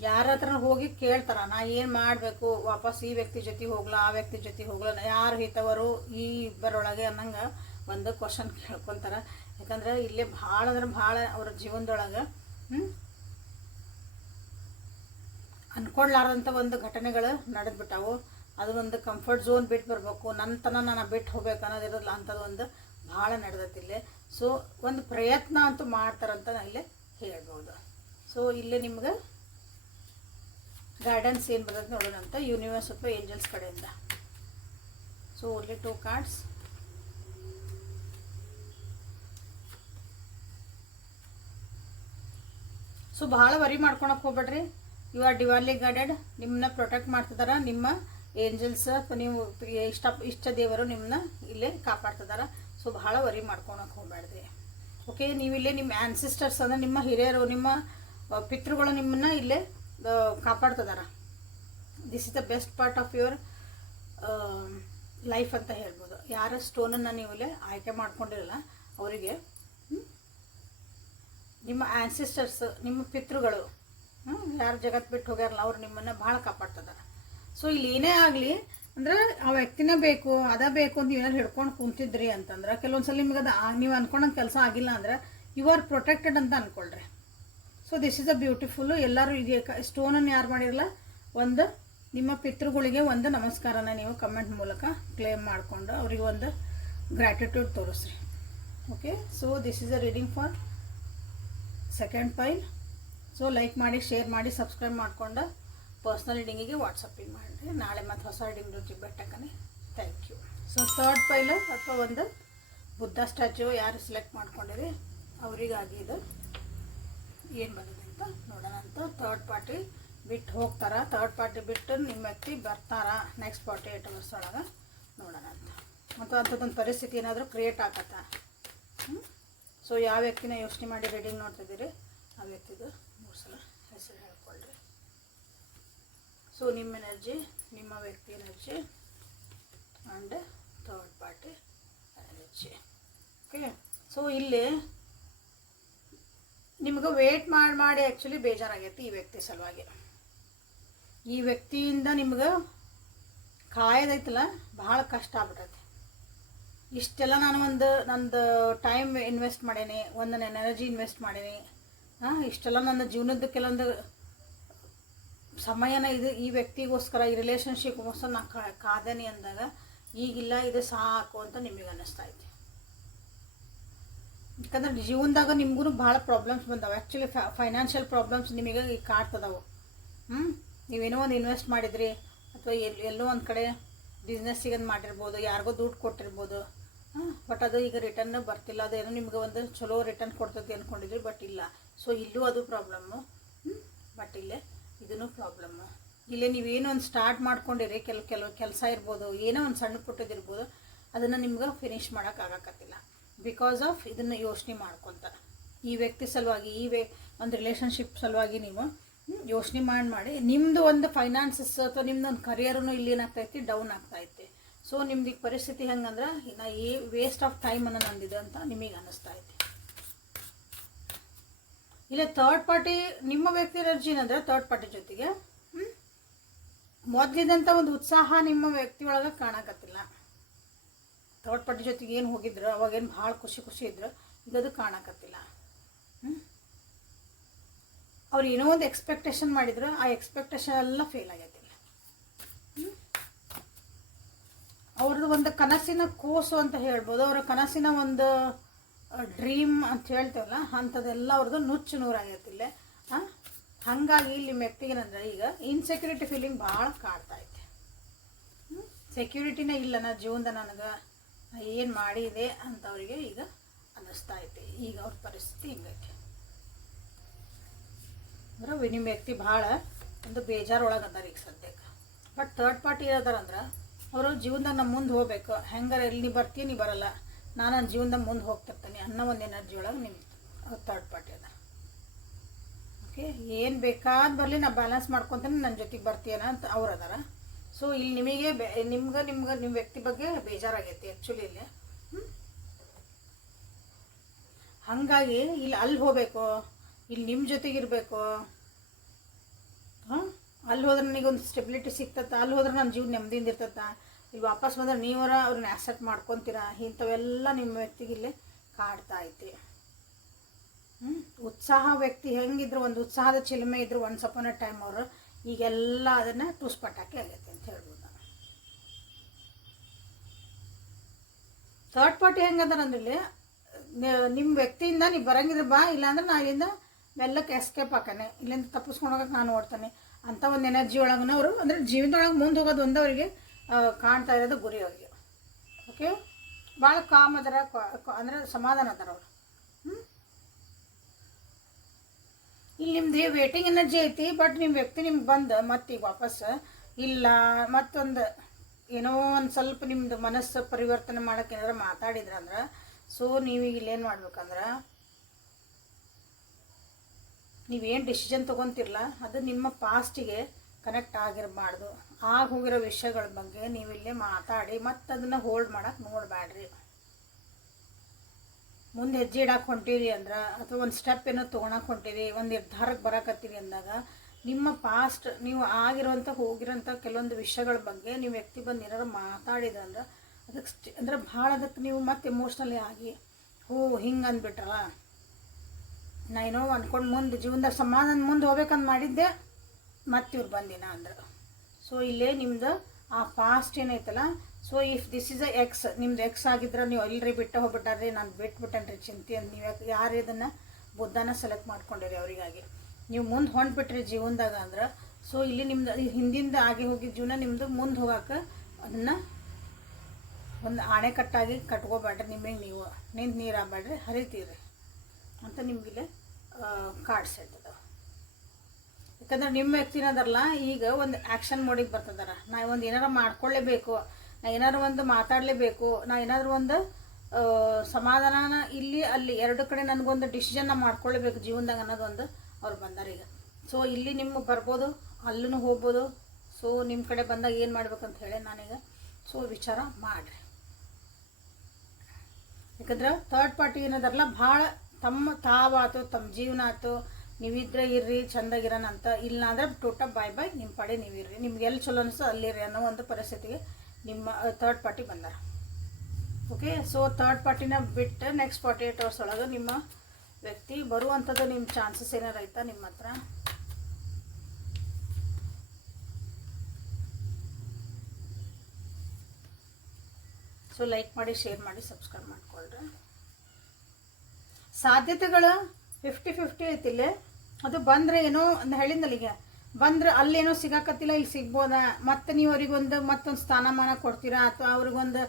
ಯಾರ ಹತ್ರ ಹೋಗಿ ಕೇಳ್ತಾರ, ನಾ ಏನು ಮಾಡಬೇಕು, ವಾಪಸ್ ಈ ವ್ಯಕ್ತಿ ಜೊತೆ ಹೋಗ್ಲಾ ಆ ವ್ಯಕ್ತಿ ಜೊತೆ ಹೋಗ್ಲಾ, ಯಾರು ಹಿತವರು ಈ ಇಬ್ಬರೊಳಗೆ ಅನ್ನಂಗೆ ಒಂದು ಕ್ವಶನ್ ಕೇಳ್ಕೊತಾರ. ಯಾಕಂದ್ರೆ ಇಲ್ಲೇ ಭಾಳ ಅಂದ್ರೆ ಭಾಳ ಅವ್ರ ಜೀವನದೊಳಗೆ ಅನ್ಕೊಳ್ಲಾರ್ದಂಥ ಒಂದು ಘಟನೆಗಳು ನಡೆದ್ಬಿಟ್ಟಾವು. ಅದು ಒಂದು ಕಂಫರ್ಟ್ ಝೋನ್ ಬಿಟ್ಟು ಬರಬೇಕು, ನನ್ನ ನಾನು ಬಿಟ್ಟು ಹೋಗ್ಬೇಕು ಅನ್ನೋದಿರೋಲ್ಲ, ಅಂಥದ್ದು ಒಂದು ಭಾಳ ನಡೆದತ್ತಿಲ್ಲೇ. ಸೊ ಒಂದು ಪ್ರಯತ್ನ ಅಂತೂ ಮಾಡ್ತಾರಂತ ನಾನು ಇಲ್ಲೇ ಹೇಳ್ಬೋದು. ಸೊ ಇಲ್ಲೇ ನಿಮ್ಗೆ ಗೈಡೆನ್ಸ್ ಏನು ಬರ್ತದೆ ನೋಡೋಣ ಅಂತ ಯೂನಿವರ್ಸ್ ಅಥವಾ ಏಂಜಲ್ಸ್ ಕಡೆಯಿಂದ. So only 2 cards. ಸೊ ಭಾಳ ವರಿ ಮಾಡ್ಕೊಳಕ್ಕೆ ಹೋಗ್ಬೇಡ್ರಿ. You are divinely guided. ನಿಮ್ಮನ್ನ ಪ್ರೊಟೆಕ್ಟ್ ಮಾಡ್ತಿದಾರ ನಿಮ್ಮ ಏಂಜಲ್ಸ್ ಅಥವಾ ನೀವು ಇಷ್ಟ ದೇವರು ನಿಮ್ಮನ್ನ ಇಲ್ಲೇ ಕಾಪಾಡ್ತಿದಾರ. ಸೊ ಭಾಳ ವರಿ ಮಾಡ್ಕೊಳಕ್ಕೆ ಹೋಗ್ಬೇಡ್ರಿ. ಓಕೆ, ನೀವಿಲ್ಲೇ ನಿಮ್ಮ ಆ್ಯನ್ಸಿಸ್ಟರ್ಸ್ ಅಂದರೆ ನಿಮ್ಮ ಹಿರಿಯರು, ನಿಮ್ಮ ಪಿತೃಗಳು ನಿಮ್ಮನ್ನ ಇಲ್ಲೇ ಕಾಪಾಡ್ತಿದಾರ. This is the best part of your life ಅಂತ ಹೇಳ್ಬೋದು. ಯಾರ ಸ್ಟೋನನ್ನು ನೀವು ಇಲ್ಲೇ ಆಯ್ಕೆ ಮಾಡ್ಕೊಂಡಿರಲ್ಲ ಅವರಿಗೆ ನಿಮ್ಮ ಆ್ಯನ್ಸಿಸ್ಟರ್ಸ್, ನಿಮ್ಮ ಪಿತೃಗಳು, ಯಾರು ಜಗತ್ತು ಬಿಟ್ಟು ಹೋಗ್ಯಾರಲ್ಲ ಅವ್ರು ನಿಮ್ಮನ್ನು ಭಾಳ ಕಾಪಾಡ್ತಿದಾರೆ. ಸೊ ಇಲ್ಲಿ ಏನೇ ಆಗಲಿ ಅಂದ್ರೆ ಆ ವ್ಯಕ್ತಿನೇ ಬೇಕು ಅದ ಬೇಕು ಅಂತ ಏನಾರು ಹಿಡ್ಕೊಂಡು ಕುಂತಿದ್ರಿ ಅಂತಂದ್ರೆ ಕೆಲವೊಂದ್ಸಲ ನಿಮ್ಗೆ ಅದು ನೀವು ಅನ್ಕೊಂಡಂಗೆ ಕೆಲಸ ಆಗಿಲ್ಲ ಅಂದ್ರೆ ಯು ಆರ್ ಪ್ರೊಟೆಕ್ಟೆಡ್ ಅಂತ ಅಂದ್ಕೊಳ್ರಿ. So this is a beautiful. ಎಲ್ಲರೂ ಈಗ ಸ್ಟೋನನ್ನು ಯಾರು ಮಾಡಿರಲ್ಲ, ಒಂದು ನಿಮ್ಮ ಪಿತೃಗಳಿಗೆ ಒಂದು ನಮಸ್ಕಾರನ ನೀವು ಕಮೆಂಟ್ ಮೂಲಕ ಕ್ಲೇಮ್ ಮಾಡಿಕೊಂಡು ಅವರಿಗೆ ಒಂದು ಗ್ರ್ಯಾಟಿಟ್ಯೂಡ್ ತೋರಿಸ್ರಿ. Okay, so this is a reading for second pile. So like ಮಾಡಿ, ಶೇರ್ ಮಾಡಿ, ಸಬ್ಸ್ಕ್ರೈಬ್ ಮಾಡಿಕೊಂಡು ಪರ್ಸ್ನಲ್ ರೀಡಿಂಗಿಗೆ ವಾಟ್ಸಪ್ಪಿಂಗ್ ಮಾಡಿರಿ. ನಾಳೆ ಮತ್ತು ಹೊಸ ರೀಡಿಂಗ್ ಜೊತೆಗೆ ಬೆಟ್ಟಕ್ಕನೆ. Thank you. So third pile ಅಥವಾ ಒಂದು ಬುದ್ಧ ಸ್ಟ್ಯಾಚ್ಯೂ ಯಾರು ಸೆಲೆಕ್ಟ್ ಮಾಡ್ಕೊಂಡಿರಿ ಅವರಿಗಾಗಿ ಇದು ಏನು ಬಂದಿದೆ ಅಂತ ನೋಡೋಣ ಅಂತ. ಥರ್ಡ್ ಪಾರ್ಟಿ ಬಿಟ್ಟು ಹೋಗ್ತಾರ, ಥರ್ಡ್ ಪಾರ್ಟಿ ಬಿಟ್ಟು ನಿಮ್ಮ ವ್ಯಕ್ತಿ ಬರ್ತಾರ ನೆಕ್ಸ್ಟ್ 48 hours ಒಳಗೆ ನೋಡೋಣ ಅಂತ. ಮತ್ತು ಅಂಥದ್ದೊಂದು ಪರಿಸ್ಥಿತಿ ಏನಾದರೂ ಕ್ರಿಯೇಟ್ ಆಗತ್ತ. ಸೊ ಯಾವ ವ್ಯಕ್ತಿನ ಯೋಚನೆ ಮಾಡಿ ರೀಡಿಂಗ್ ನೋಡ್ತಿದ್ದೀರಿ ಆ ವ್ಯಕ್ತಿದು 3 ಸಲ ಹೆಸರು ಹೇಳ್ಕೊಳ್ರಿ. ಸೊ ನಿಮ್ಮ ಎನರ್ಜಿ, ನಿಮ್ಮ ವ್ಯಕ್ತಿ energy and third party energy. Okay, so ಇಲ್ಲಿ ನಿಮ್ಗೆ ವೇಟ್ ಮಾಡಿ ಆ್ಯಕ್ಚುಲಿ ಬೇಜಾರಾಗೈತಿ ಈ ವ್ಯಕ್ತಿ ಸಲುವಾಗಿ. ಈ ವ್ಯಕ್ತಿಯಿಂದ ನಿಮ್ಗೆ ಕಾಯೋದೈತಲ್ಲ ಭಾಳ ಕಷ್ಟ ಆಗ್ಬಿಟ್ಟೈತಿ. ಇಷ್ಟೆಲ್ಲ ನಾನು ನಂದು ಟೈಮ್ ಇನ್ವೆಸ್ಟ್ ಮಾಡೇನಿ, ಒಂದು ನನ್ನ ಎನರ್ಜಿ ಇನ್ವೆಸ್ಟ್ ಮಾಡೇನಿ, ಇಷ್ಟೆಲ್ಲ ನನ್ನ ಜೀವನದ ಕೆಲವೊಂದು ಸಮಯನ ಈ ವ್ಯಕ್ತಿಗೋಸ್ಕರ, ಈ ರಿಲೇಷನ್ಶಿಪ್ಗೋಸ್ಕರ ನಾನು ಕಾದೇನಿ ಅಂದಾಗ ಈಗಿಲ್ಲ ಇದು ಸಾಕು ಅಂತ ನಿಮಗೆ ಅನ್ನಿಸ್ತಾ ಐತಿ. ಯಾಕಂದ್ರೆ ಜೀವನದಾಗ ನಿಮ್ಗೂ ಭಾಳ ಪ್ರಾಬ್ಲಮ್ಸ್ ಬಂದಾವೆ. ಆ್ಯಕ್ಚುಲಿ ಫೈನಾನ್ಷಿಯಲ್ ಪ್ರಾಬ್ಲಮ್ಸ್ ನಿಮಗೆ ಈಗ ಕಾಡ್ತದಾವೆ. ನೀವೇನೋ ಒಂದು ಇನ್ವೆಸ್ಟ್ ಮಾಡಿದ್ರಿ ಅಥವಾ ಎಲ್ಲೋ ಒಂದು ಕಡೆ ಬಿಸ್ನೆಸ್ಸಿಗೆ ಮಾಡಿರ್ಬೋದು, ಯಾರಿಗೋ ದುಡ್ಡು ಕೊಟ್ಟಿರ್ಬೋದು, ಬಟ್ ಅದು ಈಗ ರಿಟರ್ನ್ ಬರ್ತಿಲ್ಲ. ಅದೇನೋ ನಿಮ್ಗೆ ಒಂದು ಚಲೋ ರಿಟರ್ನ್ ಕೊಡ್ತೈತಿ ಅಂದ್ಕೊಂಡಿದ್ರಿ, ಬಟ್ ಇಲ್ಲ. ಸೊ ಇಲ್ಲೂ ಅದು ಪ್ರಾಬ್ಲಮ್ಮು, ಬಟ್ ಇಲ್ಲೇ ಇದೂ ಪ್ರಾಬ್ಲಮ್ಮು. ಇಲ್ಲೇ ನೀವೇನೋ ಒಂದು ಸ್ಟಾರ್ಟ್ ಮಾಡ್ಕೊಂಡಿರಿ, ಕೆಲವು ಕೆಲಸ ಇರ್ಬೋದು, ಏನೋ ಒಂದು ಸಣ್ಣ ಪುಟ್ಟದಿರ್ಬೋದು, ಅದನ್ನು ನಿಮ್ಗೆ ಫಿನಿಷ್ ಮಾಡೋಕ್ಕಾಗಕತ್ತಿಲ್ಲ ಬಿಕಾಸ್ ಆಫ್ ಇದನ್ನು ಯೋಚನೆ ಮಾಡ್ಕೊತ. ಈ ವ್ಯಕ್ತಿ ಸಲುವಾಗಿ, ಒಂದು ರಿಲೇಷನ್ಶಿಪ್ ಸಲುವಾಗಿ ನೀವು ಯೋಚನೆ ಮಾಡಿ ನಿಮ್ಮದು ಒಂದು ಫೈನಾನ್ಸಸ್ ಅಥವಾ ನಿಮ್ದೊಂದು ಕರಿಯರೂ ಇಲ್ಲಿ ಏನಾಗ್ತೈತಿ ಡೌನ್ ಆಗ್ತೈತಿ. ಸೊ ನಿಮ್ದು ಈಗ ಪರಿಸ್ಥಿತಿ ಹೆಂಗಂದ್ರೆ ನಾ ವೇಸ್ಟ್ ಆಫ್ ಟೈಮನ್ನು ನಂದಿದೆ ಅಂತ ನಿಮಗೆ ಅನ್ನಿಸ್ತಾ ಐತಿ. ಇಲ್ಲ ಥರ್ಡ್ ಪಾರ್ಟಿ ನಿಮ್ಮ ವ್ಯಕ್ತಿ ಎನರ್ಜಿ ಏನಂದ್ರೆ ಥರ್ಡ್ ಪಾರ್ಟಿ ಜೊತೆಗೆ ಮೊದಲಿದಂಥ ಒಂದು ಉತ್ಸಾಹ ನಿಮ್ಮ ವ್ಯಕ್ತಿ ಒಳಗೆ ಕಾಣಕತ್ತಿಲ್ಲ. ಥರ್ಡ್ ಪಾರ್ಟಿ ಜೊತೆಗೆ ಏನು ಹೋಗಿದ್ರು ಅವಾಗೇನು ಭಾಳ ಖುಷಿ ಇದ್ರು, ಇದದು ಕಾಣಕತ್ತಿಲ್ಲ. ಅವ್ರು ಏನೋ ಒಂದು ಎಕ್ಸ್ಪೆಕ್ಟೇಷನ್ ಮಾಡಿದ್ರು, ಆ ಎಕ್ಸ್ಪೆಕ್ಟೇಷನ್ ಎಲ್ಲ ಫೇಲ್ ಆಗೈತಿಲ್ಲ. ಅವ್ರದ್ದು ಒಂದು ಕನಸಿನ ಕೂಸು ಅಂತ ಹೇಳ್ಬೋದು, ಅವರ ಕನಸಿನ ಒಂದು ಡ್ರೀಮ್ ಅಂತ ಹೇಳ್ತೇವಲ್ಲ ಅಂಥದ್ದೆಲ್ಲ ಅವ್ರದ್ದು ನುಚ್ಚು ನೂರಾಗೈತಿಲ್ಲ. ಹಾಗಾಗಿ ಇಲ್ಲಿ ವ್ಯಕ್ತಿಗೇನಂದ್ರೆ ಈಗ ಇನ್ಸೆಕ್ಯೂರಿಟಿ ಫೀಲಿಂಗ್ ಭಾಳ ಕಾಡ್ತಾ ಐತೆ. ಸೆಕ್ಯೂರಿಟಿನೇ ಇಲ್ಲ ನನ್ನ ಜೀವನದ, ನನಗೆ ಏನು ಮಾಡಿದೆ ಅಂತ ಅವರಿಗೆ ಈಗ ಅನ್ನಿಸ್ತಾ ಐತೆ. ಈಗ ಅವ್ರ ಪರಿಸ್ಥಿತಿ ಹಿಂಗೈತೆ ಅಂದ್ರೆ ನಿಮ್ಮ ವ್ಯಕ್ತಿ ಭಾಳ ಒಂದು ಬೇಜಾರೊಳಗೆ ಅದಾರ ಈಗ ಸದ್ಯಕ್ಕೆ. ಬಟ್ ಥರ್ಡ್ ಪಾರ್ಟಿ ಇರೋದಾರಂದ್ರೆ ಅವರು ಜೀವನದಾಗ ನಮ್ಮ ಮುಂದೆ ಹೋಗ್ಬೇಕು. ಹೆಂಗಾರ ಎಲ್ಲಿ ನೀ ಬರ್ತೀಯ ನೀ ಬರಲ್ಲ, ನಾನು ನನ್ನ ಜೀವನದಾಗ ಮುಂದೆ ಹೋಗ್ತಿರ್ತೀನಿ ಅನ್ನೋ ಒಂದು ಎನರ್ಜಿ ಒಳಗೆ ನಿಮ್ಮ ಥರ್ಡ್ ಪಾರ್ಟಿ ಅದ. ಓಕೆ, ಏನು ಬೇಕಾದ ಬರಲಿ ನಾ ಬ್ಯಾಲೆನ್ಸ್ ಮಾಡ್ಕೊತೀನಿ, ನನ್ನ ಜೊತೆಗೆ ಬರ್ತೀಯನ ಅಂತ ಅವ್ರು ಅದಾರ. ಸೊ ಇಲ್ಲಿ ನಿಮಗೆ ನಿಮ್ಗೆ ನಿಮ್ಮ ವ್ಯಕ್ತಿ ಬಗ್ಗೆ ಬೇಜಾರಾಗೈತಿ ಆ್ಯಕ್ಚುಲಿ ಇಲ್ಲಿ. ಹಾಗಾಗಿ ಇಲ್ಲಿ ಅಲ್ಲಿ ಹೋಗ್ಬೇಕು, ಇಲ್ಲಿ ನಿಮ್ಮ ಜೊತೆಗಿರಬೇಕು. ಅಲ್ಲಿ ಹೋದ್ರೆ ನನಗೊಂದು ಸ್ಟೆಬಿಲಿಟಿ ಸಿಗ್ತತ್ತ, ಅಲ್ಲಿ ಹೋದ್ರೆ ನನ್ನ ಜೀವನ ನೆಮ್ಮದಿಯಿಂದ ಇರ್ತತ್ತ. ಇಲ್ಲಿ ವಾಪಸ್ ಬಂದ್ರೆ ನೀವರ ಅವ್ರನ್ನ ಆ್ಯಕ್ಸೆಪ್ಟ್ ಮಾಡ್ಕೊತೀರಾ. ಇಂಥವೆಲ್ಲ ನಿಮ್ಮ ವ್ಯಕ್ತಿಗೆ ಇಲ್ಲಿ ಕಾಡ್ತಾ ಐತಿ. ಉತ್ಸಾಹ ವ್ಯಕ್ತಿ ಹೆಂಗಿದ್ರು, ಒಂದು ಉತ್ಸಾಹದ ಚಿಲುಮೆ ಇದ್ರು ಒನ್ಸ್ ಅಪಾನ್ ಅ ಟೈಮ್ ಅವರು, ಈಗೆಲ್ಲ ಅದನ್ನು ಟೂಸ್ಪಟಾಕಿ ಆಗೈತೆ ಅಂತ ಹೇಳ್ಬೋದು. ಥರ್ಡ್ ಪಾರ್ಟಿ ಹೆಂಗಂದ್ರೆ ನಿಮ್ಮ ವ್ಯಕ್ತಿಯಿಂದ ನೀವು ಬರಂಗಿದ್ರೆ ಬಾ, ಇಲ್ಲಾಂದ್ರೆ ನಾ ಇಲ್ಲಿಂದ ಮೆಲ್ಲಕ್ಕೆ ಎಸ್ಕೇಪ್ ಹಾಕಾನೆ, ಇಲ್ಲಿಂದ ತಪ್ಪಿಸ್ಕೊಂಡು ಹೋಗಕ್ಕೆ ನಾನು ನೋಡ್ತಾನೆ ಅಂತ ಒಂದು ಎನರ್ಜಿ ಒಳಗನ ಅವರು ಅಂದರೆ ಜೀವನದೊಳಗೆ ಮುಂದೆ ಹೋಗೋದು ಒಂದು ಅವರಿಗೆ ಕಾಣ್ತಾ ಇರೋದು ಗುರಿ ಅವರಿಗೆ. ಓಕೆ, ಭಾಳ ಕಾಮ್ ಅದರ ಅಂದರೆ ಸಮಾಧಾನ ಅದಾರ ಅವರು. ಇಲ್ಲಿ ನಿಮ್ದು ವೇಟಿಂಗ್ ಎನರ್ಜಿ ಐತಿ. ಬಟ್ ನಿಮ್ಮ ವ್ಯಕ್ತಿ ನಿಮ್ಗೆ ಬಂದು ಮತ್ತೆ ಈಗ ವಾಪಸ್ ಇಲ್ಲ, ಮತ್ತೊಂದು ಏನೋ ಒಂದು ಸ್ವಲ್ಪ ನಿಮ್ಮದು ಮನಸ್ಸು ಪರಿವರ್ತನೆ ಮಾಡೋಕ್ಕೆ ಏನಾದ್ರು ಮಾತಾಡಿದ್ರಂದ್ರೆ, ಸೊ ನೀವೀಗ ಇಲ್ಲೇನು ಮಾಡ್ಬೇಕಂದ್ರೆ ನೀವೇನು ಡಿಸಿಷನ್ ತೊಗೊತಿರಲ್ಲ ಅದು ನಿಮ್ಮ ಪಾಸ್ಟಿಗೆ ಕನೆಕ್ಟ್ ಆಗಿರಬಾರ್ದು. ಆಗ ಹೋಗಿರೋ ವಿಷಯಗಳ ಬಗ್ಗೆ ನೀವಿಲ್ಲೇ ಮಾತಾಡಿ ಮತ್ತು ಅದನ್ನು ಹೋಲ್ಡ್ ಮಾಡೋಕ್ಕೆ ನೋಡಬೇಡ್ರಿ. ಮುಂದೆ ಹೆಜ್ಜೆ ಇಡಕ್ಕೆ ಹೊಂಟಿರಿ ಅಂದ್ರೆ, ಅಥವಾ ಒಂದು ಸ್ಟೆಪ್ ಏನೋ ತೊಗೊಳಕ್ಕೆ ಹೊಂಟಿರಿ, ಒಂದು ನಿರ್ಧಾರಕ್ಕೆ ಬರಕತ್ತೀರಿ ಅಂದಾಗ ನಿಮ್ಮ ಪಾಸ್ಟ್ ನೀವು ಆಗಿರೋಂಥ ಹೋಗಿರೋಂಥ ಕೆಲವೊಂದು ವಿಷಯಗಳ ಬಗ್ಗೆ ನೀವು ವ್ಯಕ್ತಿ ಬಂದು ಏನಾರು ಮಾತಾಡಿದ್ರಂದ್ರೆ ಅದಕ್ಕೆ ಅಂದರೆ ಭಾಳ ಅದಕ್ಕೆ ನೀವು ಮತ್ತೆ ಎಮೋಷ್ನಲಿ ಆಗಿ ಹಿಂಗೆ ಅಂದ್ಬಿಟ್ರಲ್ಲ, ನಾ ಏನೋ ಅಂದ್ಕೊಂಡು ಮುಂದೆ ಜೀವನದಾಗ ಸಮಾಧಾನ ಮುಂದೆ ಹೋಗ್ಬೇಕಂತ ಮಾಡಿದ್ದೆ, ಮತ್ತೆ ಇವ್ರು ಬಂದಿನ ಅಂದ್ರೆ. ಸೊ ಇಲ್ಲೇ ನಿಮ್ದು ಆ ಪಾಸ್ಟ್ ಏನೈತಲ್ಲ, so if this is a X, ನಿಮ್ದು ಎಕ್ಸ್ ಆಗಿದ್ರೆ ನೀವು ಎಲ್ರಿ ಬಿಟ್ಟು ಹೋಗ್ಬಿಟ್ಟಾರ್ರಿ, ನಾನು ಬಿಟ್ಬಿಟ್ಟೇನ್ರಿ ಚಿಂತೆ ಅಂತ ನೀವು ಯಾರು ಇದನ್ನು ಬುದ್ಧನ ಸೆಲೆಕ್ಟ್ ಮಾಡ್ಕೊಂಡಿರಿ ಅವರಿಗಾಗಿ ನೀವು ಮುಂದೆ ಹೊಂಟ್ಬಿಟ್ರಿ ಜೀವನದಾಗ ಅಂದ್ರೆ. ಸೊ ಇಲ್ಲಿ ನಿಮ್ದು ಹಿಂದಿಂದ ಆಗಿ ಹೋಗಿದ್ದ ಜೀವನ ನಿಮ್ಮದು ಮುಂದೆ ಹೋಗೋಕೆ ಅದನ್ನು ಒಂದು ಆಣೆಕಟ್ಟಾಗಿ ಕಟ್ಕೋಬೇಡ್ರಿ. ನಿಮಗೆ ನೀವು ನಿಂತು ನೀರು ಆಗಬೇಡ್ರಿ, ಹರಿತೀರಿ ಅಂತ ನಿಮಗಿಲ್ಲಿ ಕಾರ್ಡ್ಸ್ ಹೇಳ್ತದ. ಯಾಕಂದ್ರೆ ನಿಮ್ಮ ವ್ಯಕ್ತಿನದಾರಲ್ಲ ಈಗ ಒಂದು ಆ್ಯಕ್ಷನ್ ಮೋಡಿಗೆ ಬರ್ತದಾರ. ನಾ ಒಂದು ಏನಾರು ಮಾಡ್ಕೊಳ್ಳೇಬೇಕು, ನಾ ಏನಾದ್ರು ಒಂದು ಮಾತಾಡಲೇಬೇಕು, ನಾ ಏನಾದರೂ ಒಂದು ಸಮಾಧಾನ ಇಲ್ಲಿ ಅಲ್ಲಿ ಎರಡು ಕಡೆ ನನಗೊಂದು ಡಿಸಿಷನ್ನ ಮಾಡ್ಕೊಳ್ಳೇಬೇಕು ಜೀವನದಾಗ ಅನ್ನೋದೊಂದು ಅವ್ರು ಬಂದಾರ ಈಗ. ಸೊ ಇಲ್ಲಿ ನಿಮ್ಗೆ ಬರ್ಬೋದು, ಅಲ್ಲೂ ಹೋಗ್ಬೋದು. ಸೊ ನಿಮ್ಮ ಕಡೆ ಬಂದಾಗ ಏನು ಮಾಡ್ಬೇಕಂತ ಹೇಳಿ ನಾನೀಗ ಸೊ ವಿಚಾರ ಮಾಡಿರಿ. ಯಾಕಂದ್ರೆ ಥರ್ಡ್ ಪಾರ್ಟಿ ಏನದಾರಲ್ಲ ಭಾಳ ತಮ್ಮ ತಾವಾತು ತಮ್ಮ ಜೀವನ ಆಯ್ತು, ನೀವಿದ್ರೆ ಇರ್ರಿ ಚೆಂದಾಗಿರೋಣ ಅಂತ, ಇಲ್ಲ ಅಂದ್ರೆ ಟೋಟಲ್ ಬಾಯ್ ಬಾಯ್ ನಿಮ್ಮ ಪಡೆ ನೀವಿರ್ರಿ, ನಿಮ್ಗೆ ಎಲ್ಲಿ ಚಲೋ ಅನಿಸೋ ಅಲ್ಲಿರ್ರಿ ಅನ್ನೋ ಒಂದು ಪರಿಸ್ಥಿತಿಗೆ ನಿಮ್ಮ ಥರ್ಡ್ ಪಾರ್ಟಿ ಬಂದಾರ. ಓಕೆ, ಸೊ ಥರ್ಡ್ ಪಾರ್ಟಿನ ಬಿಟ್ಟು ನೆಕ್ಸ್ಟ್ 48 hours ಒಳಗೆ ನಿಮ್ಮ ವ್ಯಕ್ತಿ ಬರುವಂಥದ್ದು ನಿಮ್ಮ ಚಾನ್ಸಸ್ ಏನಾರು ಐತಾ ನಿಮ್ಮ ಹತ್ರ? ಸೊ ಲೈಕ್ ಮಾಡಿ, ಶೇರ್ ಮಾಡಿ, ಸಬ್ಸ್ಕ್ರೈಬ್ ಮಾಡಿಕೊಳ್ರಿ. ಸಾಧ್ಯತೆಗಳು 50-50 ಐತಿಲ್ಲ. ಅದು ಬಂದರೆ ಏನೋ ಒಂದು ಹೇಳಿದ್ನಲ್ಲಿಗೆ ಬಂದರೆ ಅಲ್ಲೇನೋ ಸಿಗಾಕತ್ತಿಲ್ಲ, ಇಲ್ಲಿ ಸಿಗ್ಬೋದಾ, ಮತ್ತು ನೀವು ಅವ್ರಿಗೊಂದು ಮತ್ತೊಂದು ಸ್ಥಾನಮಾನ ಕೊಡ್ತೀರಾ, ಅಥವಾ ಅವ್ರಿಗೊಂದು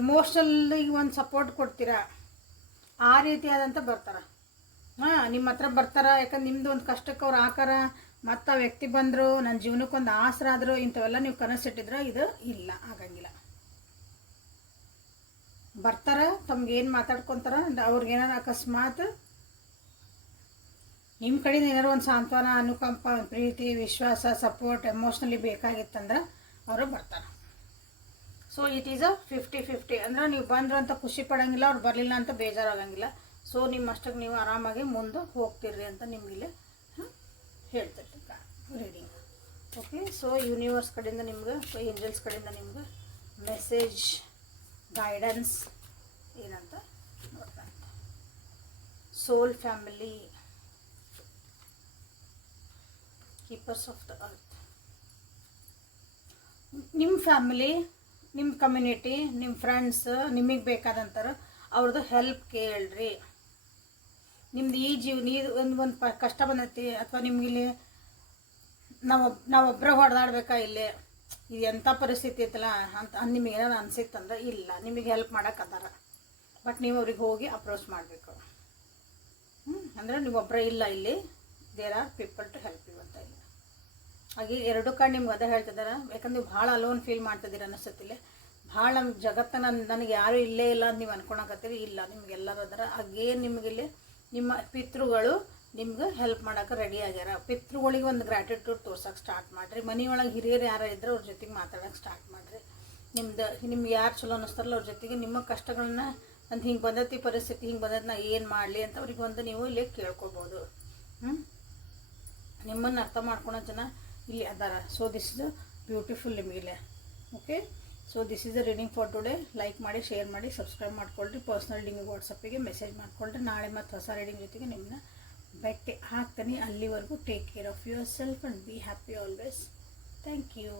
ಎಮೋಷ್ನಲ್ಲಿಗೆ ಒಂದು ಸಪೋರ್ಟ್ ಕೊಡ್ತೀರಾ, ಆ ರೀತಿಯಾದಂಥ ಬರ್ತಾರೆ. ನಿಮ್ಮ ಹತ್ರ ಬರ್ತಾರೆ. ಯಾಕಂದ್ರೆ ನಿಮ್ಮದು ಒಂದು ಕಷ್ಟಕ್ಕೆ ಅವ್ರು ಹಾಕಾರ, ಮತ್ತು ಆ ವ್ಯಕ್ತಿ ಬಂದರು, ನನ್ನ ಜೀವನಕ್ಕೊಂದು ಆಸರ ಆದರು, ಇಂಥವೆಲ್ಲ ನೀವು ಕನಸಿಟ್ಟಿದ್ರೆ ಇದು ಇಲ್ಲ, ಆಗಂಗಿಲ್ಲ. ಬರ್ತಾರೆ, ತಮ್ಗೇನು ಮಾತಾಡ್ಕೊತಾರೆ, ಅವ್ರಿಗೇನಾರು ಅಕಸ್ಮಾತ್ ನಿಮ್ಮ ಕಡೆಯಿಂದ ಏನಾದ್ರು ಒಂದು ಸಾಂತ್ವನ, ಅನುಕಂಪ, ಪ್ರೀತಿ, ವಿಶ್ವಾಸ, ಸಪೋರ್ಟ್, ಎಮೋಷ್ನಲಿ ಬೇಕಾಗಿತ್ತಂದ್ರೆ ಅವರು ಬರ್ತಾರೆ. So it is a 50-50. ಅಂದ್ರೆ ನೀವು ಬಂದ್ರು ಅಂತ ಖುಷಿ ಪಡೋಂಗಿಲ್ಲ, ಅವ್ರು ಬರಲಿಲ್ಲ ಅಂತ ಬೇಜಾರಾಗಂಗಿಲ್ಲ. ಸೊ ನಿಮ್ಮಷ್ಟಕ್ಕೆ ನೀವು ಆರಾಮಾಗಿ ಮುಂದೆ ಹೋಗ್ತಿರ್ರಿ ಅಂತ ನಿಮಗಿಲ್ಲಿ ಹೇಳ್ತಿರ್ತೀವಿ ರೀಡಿಂಗ್. ಓಕೆ, ಸೊ ಯೂನಿವರ್ಸ್ ಕಡೆಯಿಂದ ನಿಮ್ಗೆ, ಏಂಜಲ್ಸ್ ಕಡೆಯಿಂದ ನಿಮ್ಗೆ ಮೆಸೇಜ್, ಗೈಡೆನ್ಸ್ ಏನಂತ ನೋಡ್ತಾ. Soul family, keepers of the earth. ನಿಮ್ಮ ಫ್ಯಾಮಿಲಿ, ನಿಮ್ಮ ಕಮ್ಯುನಿಟಿ, ನಿಮ್ಮ ಫ್ರೆಂಡ್ಸ್ ನಿಮಗೆ ಬೇಕಾದಂಥವ್ರು ಅವ್ರದ್ದು ಹೆಲ್ಪ್ ಕೇಳ್ರಿ. ನಿಮ್ದು ಈ ಒಂದು ಕಷ್ಟ ಬಂದೈತಿ, ಅಥವಾ ನಿಮಗಿಲ್ಲಿ ನಾವೊಬ್ಬರೇ ಹೊಡೆದಾಡ್ಬೇಕಾ, ಇಲ್ಲಿ ಇದು ಎಂಥ ಪರಿಸ್ಥಿತಿ ಐತಲ್ಲ ಅಂತ ನಿಮಗೆ ಏನಾದ್ರು ಅನಿಸಿತ್ತಂದ್ರೆ ಇಲ್ಲ, ನಿಮಗೆ ಹೆಲ್ಪ್ ಮಾಡೋಕ್ಕದಾರ. ಬಟ್ ನೀವು ಅವ್ರಿಗೆ ಹೋಗಿ ಅಪ್ರೋಚ್ ಮಾಡಬೇಕು. ಅಂದರೆ ನೀವೊಬ್ಬರೇ ಇಲ್ಲ, ಇಲ್ಲಿ there are people to help you ಅಂತ ಇಲ್ಲ. ಹಾಗೆ ಎರಡು ಕಡೆ ನಿಮ್ಗೆ ಅದೇ ಹೇಳ್ತಿದ್ದಾರೆ. ಯಾಕಂದ್ರೆ ನೀವು ಭಾಳ ಅಲೋನ್ ಫೀಲ್ ಮಾಡ್ತಿದ್ದೀರಿ ಅನ್ನಿಸ್ತತಿಲ್ಲ. ಭಾಳ ನಮ್ಮ ಜಗತ್ತನ್ನ ನನಗೆ ಯಾರೂ ಇಲ್ಲೇ ಇಲ್ಲ ಅಂತ ನೀವು ಅನ್ಕೊಳಕತ್ತೀರಿ. ಇಲ್ಲ, ನಿಮ್ಗೆಲ್ಲರೂ ಅದರ. ಹಾಗೇ ನಿಮಗಿಲ್ಲಿ ನಿಮ್ಮ ಪಿತೃಗಳು ನಿಮ್ಗೆ ಹೆಲ್ಪ್ ಮಾಡೋಕೆ ರೆಡಿ ಆಗ್ಯಾರ. ಪಿತೃಗಳಿಗೆ ಒಂದು ಗ್ರ್ಯಾಟಿಟ್ಯೂಡ್ ತೋರ್ಸೋಕೆ ಸ್ಟಾರ್ಟ್ ಮಾಡಿರಿ. ಮನೆಯೊಳಗೆ ಹಿರಿಯರು ಯಾರು ಇದ್ರೆ ಅವ್ರ ಜೊತೆಗೆ ಮಾತಾಡೋಕೆ ಸ್ಟಾರ್ಟ್ ಮಾಡಿರಿ. ನಿಮ್ಗೆ ಯಾರು ಚಲೋ ಅನ್ನಿಸ್ತಾರಲ್ಲ ಅವ್ರ ಜೊತೆಗೆ ನಿಮ್ಮ ಕಷ್ಟಗಳನ್ನ, ಅಂತ ಹಿಂಗೆ ಬಂದೈತಿ ಪರಿಸ್ಥಿತಿ, ಹಿಂಗೆ ಬಂದೈತಿ, ನಾ ಏನು ಮಾಡಲಿ ಅಂತ ಅವ್ರಿಗೆ ಒಂದು ನೀವು ಇಲ್ಲಿ ಕೇಳ್ಕೊಬೋದು. ನಿಮ್ಮನ್ನು ಅರ್ಥ ಮಾಡ್ಕೊಳೋ ಜನ ಇಲ್ಲಿ ಅದಾರ. ಸೊ ದಿಸ್ ಇಸ್ ಬ್ಯೂಟಿಫುಲ್ ನಿಮಗಿಲ್ಲ. Okay, so this is the reading for today. Like ಮಾಡಿ, ಶೇರ್ ಮಾಡಿ, ಸಬ್ಸ್ಕ್ರೈಬ್ ಮಾಡ್ಕೊಳ್ರಿ. ಪರ್ಸ್ನಲ್ ರೀಡಿಂಗ್ ವಾಟ್ಸಪ್ಪಿಗೆ ಮೆಸೇಜ್ ಮಾಡ್ಕೊಳ್ರಿ. ನಾಳೆ ಮತ್ತು ಹೊಸ ರೀಡಿಂಗ್ ಜೊತೆಗೆ ನಿಮ್ಮನ್ನ ಭೇಟಿ ಆಗ್ತೀನಿ. ಅಲ್ಲಿವರೆಗೂ take care of your self and be happy always. Thank you.